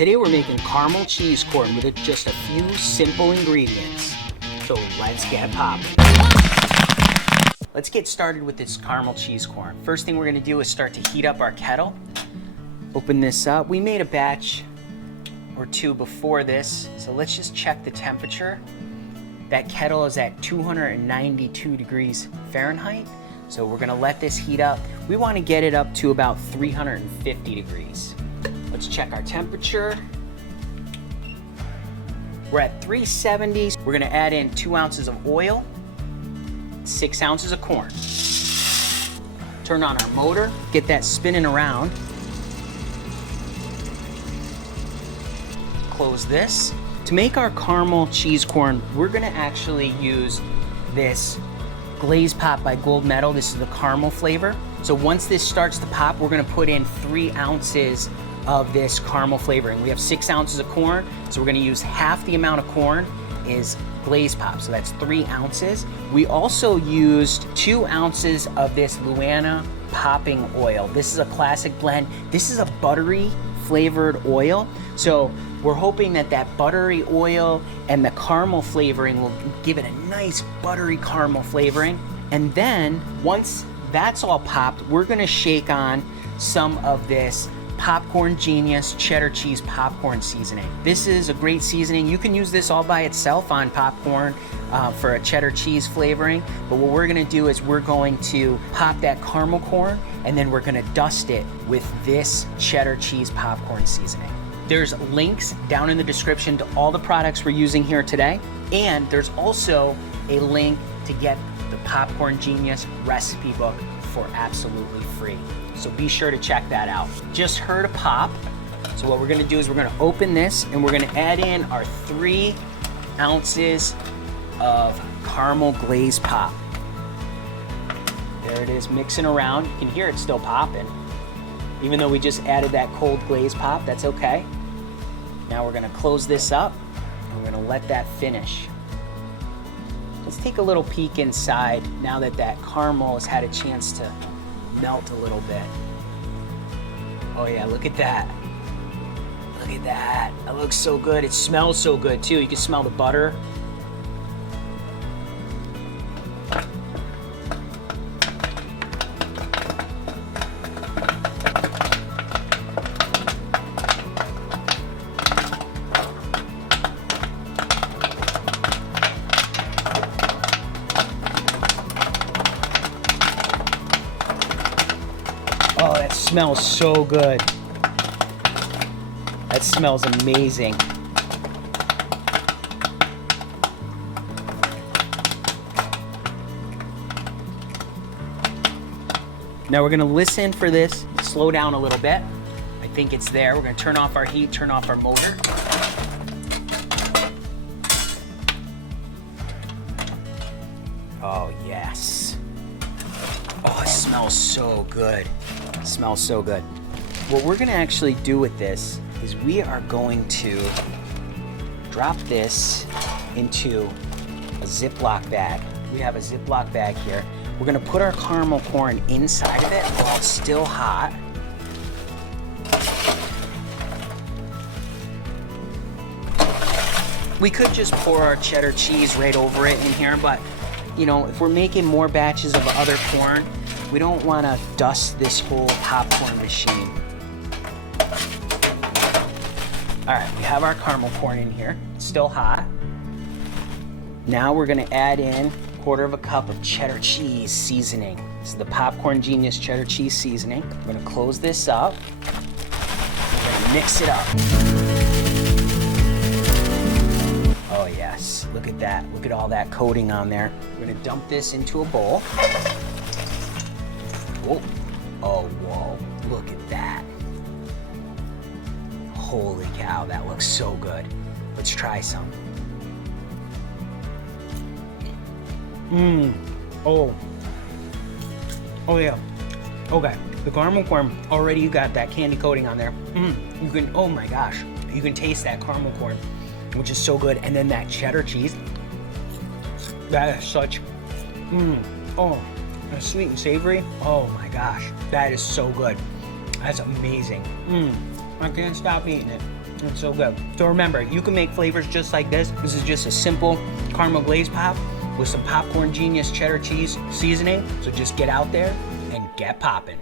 Today we're making caramel cheese corn with just a few simple ingredients. So let's get popping. Let's get started with this caramel cheese corn. First thing we're gonna do is start to heat up our kettle. Open this up. We made a batch or two before this, so let's just check the temperature. That kettle is at 292 degrees Fahrenheit. So we're gonna let this heat up. We wanna get it up to about 350 degrees. Let's check our temperature. We're at 370. We're gonna add in 2 ounces of oil, 6 ounces of corn. Turn on our motor, get that spinning around. Close this. To make our caramel cheese corn, we're gonna actually use this Glaze Pop by Gold Medal. This is the caramel flavor. So once this starts to pop, we're gonna put in 3 ounces of this caramel flavoring. We have 6 ounces of corn, so we're gonna use half the amount of corn is Glaze Pop, so that's 3 ounces. We also used 2 ounces of this Luana popping oil. This is a classic blend. This is a buttery flavored oil, so we're hoping that that buttery oil and the caramel flavoring will give it a nice buttery caramel flavoring. And then once that's all popped, we're gonna shake on some of this Popcorn Genius cheddar cheese popcorn seasoning. This is a great seasoning. You can use this all by itself on popcorn for a cheddar cheese flavoring, but what we're gonna do is we're going to pop that caramel corn and then we're gonna dust it with this cheddar cheese popcorn seasoning. There's links down in the description to all the products we're using here today, and there's also a link to get the Popcorn Genius recipe book for absolutely free. So be sure to check that out. Just heard a pop. So what we're gonna do is we're gonna open this and we're gonna add in our 3 ounces of caramel glaze pop. There it is, mixing around. You can hear it still popping. Even though we just added that cold glaze pop, that's okay. Now we're gonna close this up and we're gonna let that finish. Let's take a little peek inside now that that caramel has had a chance to melt a little bit. Oh yeah, look at that. Look at that. That looks so good. It smells so good too. You can smell the butter. Oh, that smells so good. That smells amazing. Now we're gonna listen for this, slow down a little bit. I think it's there. We're gonna turn off our heat, turn off our motor. Oh, yes. Oh, it smells so good. It smells so good. What we're gonna actually do with this is we are going to drop this into a Ziploc bag. We have a Ziploc bag here. We're gonna put our caramel corn inside of it while it's still hot. We could just pour our cheddar cheese right over it in here, but you know, if we're making more batches of other corn, we don't want to dust this whole popcorn machine. All right, we have our caramel corn in here. It's still hot. Now we're gonna add in 1/4 cup of cheddar cheese seasoning. This is the Popcorn Genius cheddar cheese seasoning. We're gonna close this up. We're gonna mix it up. Oh yes, look at that. Look at all that coating on there. We're gonna dump this into a bowl. Whoa. Oh, whoa, look at that. Holy cow, that looks so good. Let's try some. Oh. Oh yeah. Okay, the caramel corn, already you got that candy coating on there. You can, oh my gosh, you can taste that caramel corn, which is so good. And then that cheddar cheese, that is such, oh, and sweet and savory. Oh my gosh, that is so good. That's amazing. I can't stop eating it. It's so good. So remember, you can make flavors just like this. This is just a simple caramel glaze pop with some Popcorn Genius cheddar cheese seasoning. So just get out there and get popping.